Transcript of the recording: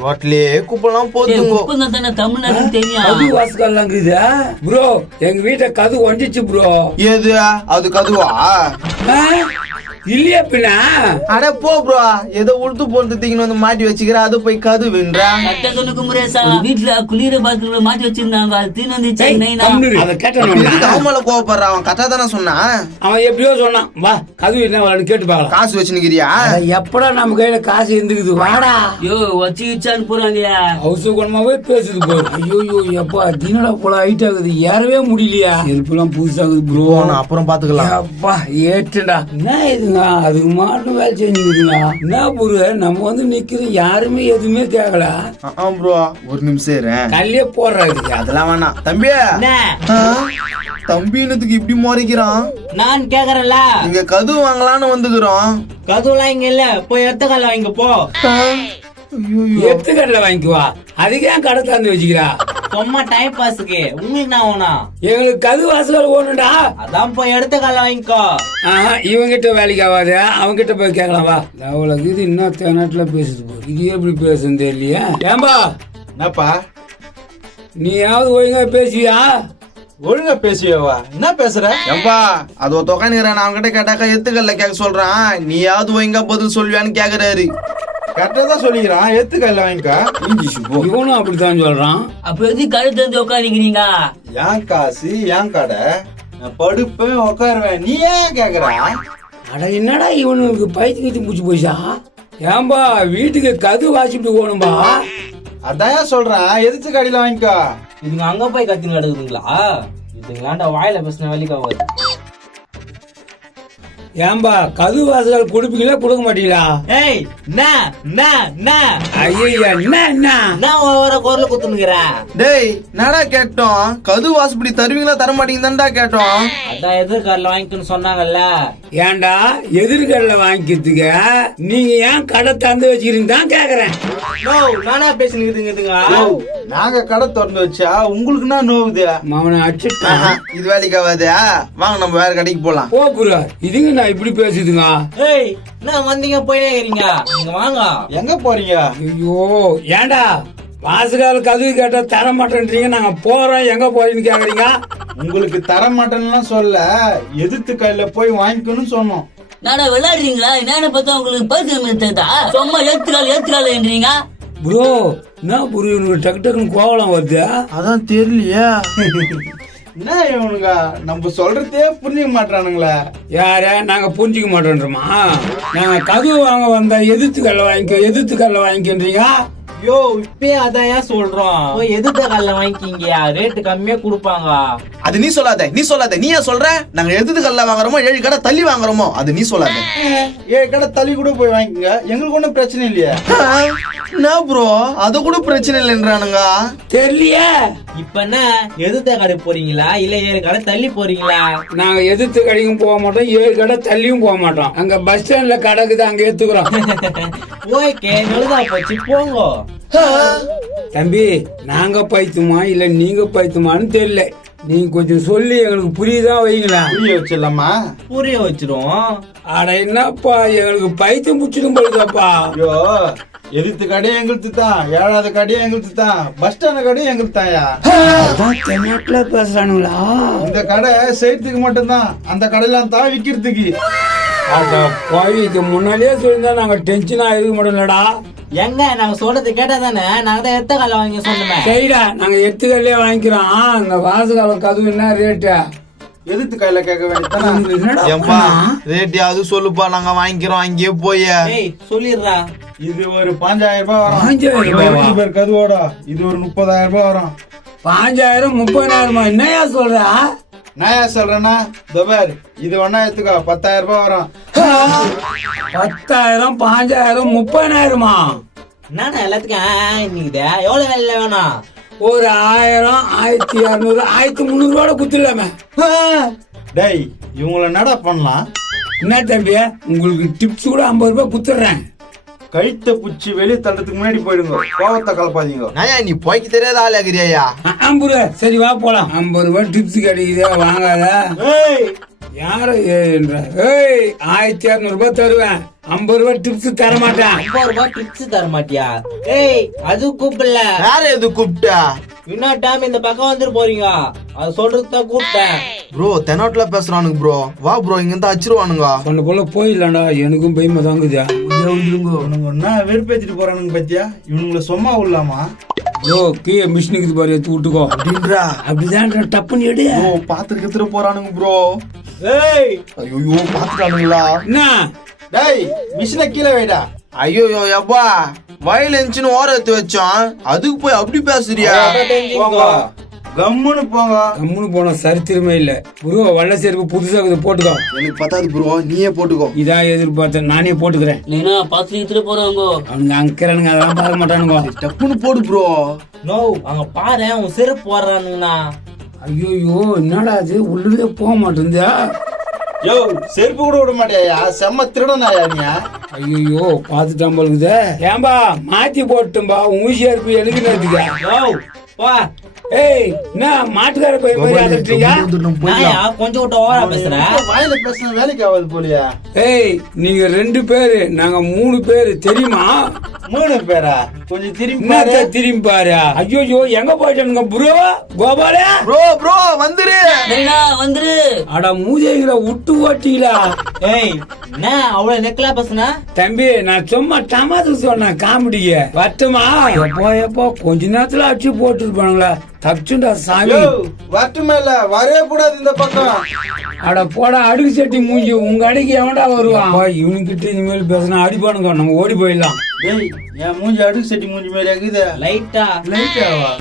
ரோட்லயே குப்பெல்லாம் போதுங்க. தமிழ்நாடு தெரியும். கது வாசகெல்லாம் இருக்குதா ப்ரோ? எங்க வீட்டை கது ஒண்டிச்சு ப்ரோ. ஏது அது கதுவா? இல்லையா பின்ன? அட போ ப்ரோ, ஏதோ உளுத்து போட்டு தீங்கன்னு வந்து மாட்டி வச்சுக்கிற, அது போய் கதுவுன்றா. வீட்டுல குளிர பாத்ரூம்ல மாட்டி வச்சிருந்தாங்க, அது தீன் வந்துச்சு. அதை கேட்டான் அவன் கோவப்படுறான். அவன் கரெக்டா தானே சொன்னான். அவன் எப்படியோ சொன்னான். வா கது என்ன கேட்டு பாக்கலாம். காசு வச்சுக்கிறியா? எப்படா நம்ம கையில காசு இருந்துக்குது? வாடா யோ வச்சு வச்சான்னு போறாங்க. அவசர குணமாவே பேசுது ப்ரோ. ஐயோ எப்பா தினடா போல ஹைட் ஆகுது, ஏறவே முடியலையா? செருப்புலாம் புதுசாகுது ப்ரோ. அப்புறம் பாத்துக்கலாம். அப்பா ஏற்றுடா. என்ன இதுங்க, அதுக்கு மாட்டும் வேலை செஞ்சுக்குதுங்க. என்ன ப்ரோ நம்ம வந்து நிக்கிறோம், யாருமே எதுவுமே கேட்கல. ப்ரோ ஒரு நிமிஷம் இரு. கல்லே போடுறாரு. அதெல்லாம் வேணாம் தம்பி. தம்பினத்துக்கு இப்படி முறைக்கிறான். நான் கேக்குறேன்ல, இங்க கது வாங்கலான்னு வந்துக்கிறோம். கதுலாம் இங்க இல்ல, போய் எடுத்துக்கல வாங்க போ. எடுத்துக்கடல வாங்கிக்குவா, அதுக்கு ஏன் கடை தந்து வச்சுக்கிறா? சும்மா டைம் பாஸுக்கு. உங்களுக்கு நான் வேணும், எங்களுக்கு கது வாசல் ஓணுண்டா. அதான் போய் எடுத்துக்கல வாங்கிக்கோ. இவங்கிட்ட வேலைக்கு ஆகாது, அவங்கிட்ட போய் கேட்கலாம். வா அவ்வளவு இது இன்னும் தென்னாட்டுல பேசுது போ. இது எப்படி பேசுன்னு தெரியலையா? ஏம்பா என்னப்பா நீயாவது ஒழுங்கா பேசுவியா? ஒழுங்கா பேசுவா? என்ன பேசுற? ஏம்பா அது ஒரு தொகைக்கிறேன். அவங்க கிட்ட கேட்டாக்கா எத்துக்கல்ல கேட்க சொல்றான். நீயாவது ஒழுங்கா பதில் சொல்வியான்னு கேக்குறாரு. கரெக்டா தான் சொல்லிக்கிறான். எத்துக்கல்ல வாங்கிக்கா. இவனும் அப்படித்தான் சொல்றான். அப்ப எது கழுத்து வந்து உட்காந்துக்கிறீங்க? ஏன் காசு ஏன் கடை, நான் படுப்பேன் உட்காருவேன், நீ ஏன் கேக்குற? அட என்னடா இவனுக்கு பைத்தியத்தை பூச்சி போச்சா? ஏன்பா வீட்டுக்கு கது வாசிட்டு போகணும்பா? அதான் சொல்றேன், எதிர்த்து கடையில வாங்கிக்கோ. இதுங்க அங்க போய் கத்தின்னு கிடக்குதுங்களா? இதுங்களாண்டா வாயில பேசின வேலைக்கு ஆகாது. ஏன்பா கது வாசல் கொடுப்பீங்களா கொடுக்க மாட்டீங்களா? ஏய் ஐயா என்ன வர குரல குத்துனுங்கிற? டேய் நடா கேட்டோம், கது வாசப்படி தருவீங்களா தர மாட்டீங்கதான்டா கேட்டோம். அதான் எதிர்கால வாங்கிக்கணும்னு சொன்னாங்கல்ல. ஏன்டா எதிர்கடல வாங்கிக்கிறதுக்கு நீங்க ஏன் கடை தந்து வச்சுக்கிறீங்க தான் கேக்குறேன். நானா பேசினுக்குதுங்க. நாங்க கடை திறந்து வச்சா உங்களுக்கு என்ன நோவுது? அவனை அடிச்சுட்டான். இது வேலைக்கு ஆகாது. வாங்க நம்ம வேற கடைக்கு போலாம். போ புரா, இதுங்க நான் இப்படி பேசுதுங்க. ஏய் நான் வந்தீங்க போயினே இருக்கீங்க, நீங்க வாங்க. எங்க போறீங்க? ஐயோ ஏன்டா வாசகால கதவு கேட்டா தர மாட்டேன்றீங்க, நாங்க போறோம் எங்க போறீங்கன்னு கேக்குறீங்க. உங்களுக்கு தர மாட்டேன்னு சொல்ல, எதிர்த்து கையில போய் வாங்கிக்கணும்னு சொன்னோம். நானா விளையாடுறீங்களா? என்ன பார்த்தா உங்களுக்கு பைத்தியம் சும்மா ஏத்துக்காலன்றீங்க. ப்ரோ என்ன ப்ரோ எனக்கு டக்கு டக்குன்னு கோவலாம் வருது. அதான் தெரியலையா? என்ன இவனுங்க நம்ம சொல்றதே புரிஞ்சுக்க மாட்டானுங்களே. யார நாங்க புரிஞ்சுக்க மாட்டோன்றோமா? நாங்க கதவு வாங்க வந்தா எதிர்த்து கல்ல வாங்கிக்கின்றீங்க. யோ இப்பயே அதான் சொல்றோம், எதிர்த்த கல்ல வாங்கிக்கிங்க, ரேட்டு கம்மியா கொடுப்பாங்க. அது நீ சொல்லாத. நீ ஏன் சொல்ற? நாங்க எதிர்த்து கல்ல வாங்குறோமோ 7 கடை தள்ளி வாங்குறோமோ அது நீ சொல்லாத. 7 கடை தள்ளி கூட போய் வாங்கிக்கங்க, எங்களுக்கு ஒன்றும் பிரச்சனை இல்லையா? என்ன ப்ரோ அது கூட பிரச்சனை இல்லைன்றானுங்க. தெரியலையே. இப்ப என்ன எதிர்த்த கடை போறீங்களா இல்ல 7 கடை தள்ளி போறீங்களா? நாங்க எதிர்த்து கடைக்கும் போக மாட்டோம், 7 கடை தள்ளியும் போக மாட்டோம். அங்க பஸ் ஸ்டாண்ட்ல கடைக்குது, அங்க ஏத்துக்கிறோம். ஓகே நல்லதா போச்சு, போங்க. தம்பி நாங்க பைத்துமா இல்ல நீங்க பைத்துமான்னு தெரியல, நீங்க கொஞ்சம் சொல்லி எங்களுக்கு புரியுதா வைங்களா? புரிய வச்சிடலாமா? புரிய வச்சிரும். அட என்னப்பா எங்களுக்கு பைத்தியம் பிடிச்சிடும் போகுதாப்பா. ஐயோ எதிர்த்து கடையும் எங்களுக்கு தான், 7வது கடையும் எங்களுக்கு தான், பஸ் ஸ்டாண்ட் கடையும் எங்களுக்கு தான்யா. தென்னாட்டுல பேசுறானுங்களா? இந்த கடை செய்யறதுக்கு மட்டும்தான், அந்த கடையெல்லாம் தான் விக்கிறதுக்கு. இதுக்கு முன்னாடியே சொல்லியிருந்தா நாங்க டென்ஷன் ஆயிருக்க மாட்டோம்லடா. எங்க நாங்க சொல்றது கேட்டா தானே நாங்க தான் எத்த கால வாங்கி சொன்னோமே. சரிடா நாங்க எத்துக்கல்லே வாங்கிக்கிறோம். அந்த வாசகால கதவு என்ன ரேட்டு? எதிர்த்து கையில கேட்க வேண்டியதுதானே. ரேட்டியாவது சொல்லுப்பா, நாங்க வாங்கிக்கிறோம் அங்கேயே போய். சொல்லிடுறா. இது ஒரு 5000 ரூபாய் வரும். 5000 பேர் கதுவோட இது ஒரு 30,000 ரூபாய் வரும். 5000 30,000 என்னையா சொல்ற? நான் சொல்றேன்னா இது ஒன்னா எடுத்துக்கோ, 10,000 ரூபாய் வரும். 10,000 5,000 30,000 நானா எல்லாத்துக்கும் இன்னைக்கு எவ்வளவு வேலை வேணும்? ஒரு 1000 1200 1300 ரூபாய் குத்துலாமே. டேய் இவங்கள என்னடா பண்ணலாம்? என்ன தம்பி உங்களுக்கு டிப்ஸ் கூட 50 ரூபாய் குத்துறேன். கழுத்தை புச்சி வெளியே தள்ளுறதுக்கு முன்னாடி போயிடுங்க, கோவத்தை கலப்பாதீங்க. நீ போய்க்கு தெரியாத ஆளாகிறியா? 50 ரூபாய் சரி வா போலாம். 50 ரூபாய் டிப்ஸ் கிடைக்குதா வாங்காத. யார ஏன்ற? ஏய் 1200 ரூபாய் தருவேன், 50 ரூபாய் டிப்ஸ் தர மாட்டேன். 50 ரூபாய் டிப்ஸ் தர மாட்டியா? ஏய் அது கூப்பிடல, வேற எது கூப்பிட்டா இன்னொரு டைம் இந்த பக்கம் வந்துட்டு போறீங்க, அது சொல்றதுக்கு தான் கூப்பிட்டேன். ப்ரோ தெனாட்ல பேசுறானுங்க ப்ரோ. வா ப்ரோ, இங்க இருந்து அச்சிருவானுங்க. சொன்ன போல போயிடலாம்டா, எனக்கும் பயமா தாங்குதா. இவனுங்க என்ன வெறுப்பேத்திட்டு போறானுங்க பத்தியா? இவனுங்களை சும்மா விடலாமா? யோ கீழே மிஷினுக்கு பாரு, எடுத்து விட்டுக்கோ. அப்படின்றா அப்படிதான் டப்புன்னு எடு. ப்ரோ பாத்துட்டு எடுத்துட்டு போறானுங்க ப்ரோ. ஏய் ஐயோ பாத்துட்டானுங்களா? என்ன டேய் மிஷினை கீழே வைடா. ஐயோ யப்பா, வயலன்ஸ்னு ஓர எடுத்து வச்சோம், அதுக்கு போய் அப்படி பேசுறியா? போங்க கம்முன்னு போங்க. கம்முன்னு போன சரித்திரமே இல்ல. ப்ரோ வள்ள செருப்பு புதுசா இருக்குது, போட்டுக்கோ. எனக்கு பத்தாது ப்ரோ, நீயே போட்டுக்கோ. இதான் எதிர்பார்த்தேன், நானே போட்டுக்கிறேன். நீனா பாத்து எடுத்துட்டு போறாங்க. அவனுங்க அங்கிறானுங்க, அதெல்லாம் பார்க்க மாட்டானுங்க. டப்புன்னு போடு ப்ரோ. நோ அங்க பாரு, உன் செருப்பு போடுறானுங்கண்ணா. ஐயோ என்னடா அது, உள்ளே போக மாட்டேங்குதா? யோ செருப்பு கூட விட மாட்டியா? செம்ம திருடனாயா நீ? ஐயோ பாத்துட்டான் போலுக்குதே. ஏம்பா மாத்தி போட்டும்பா, உன் செருப்பு எனக்கு நேர்த்துக்க. யோ வா. ஏய் என்ன மாட்டுக்கார போய் மாதிரி ஆதரிட்டீங்க? நாயா கொஞ்சம் விட்டு ஓவரா பேசுற? வாயில பேசின வேலைக்கு ஆகாது போலியா? ஏய் நீங்க 2 பேரு, நாங்க 3 பேரு, தெரியுமா? 3 பேரா? கொஞ்சம் திரும்பி பாரு. என்னத்த திரும்பி பாரு. ஐயோ எங்க போயிட்டானுங்க ப்ரோ? கோபாலே ப்ரோ ப்ரோ வந்துரு. நீனா வந்துரு. அட மூதேவில விட்டு ஓட்டிங்களா? ஏய் என்ன அவ்வளவு நெக்கலா பேசுன? தம்பி நான் சும்மா டமாத்து சொன்னேன், காமெடிக்கு வட்டமா. எப்போ கொஞ்ச நேரத்துல அடிச்சு போட்டு இருப்பானுங்களா? தப்பிச்சுண்டா சாமி. யோ வட்டு மேல வரவே கூடாது இந்த பக்கம். அட போடா அடுக்கு சட்டி மூஞ்சி, உங்க அடிக்கு எவன்டா வருவான்? இவனுக்கிட்ட இனிமேல் பேசினா அடிப்பானுங்க, நம்ம ஓடி போயிடலாம். டேய் என் மூஞ்சி அடுக்கு சட்டி மூஞ்சி மேல இருக்குது. லைட்டா லைட்டாவா?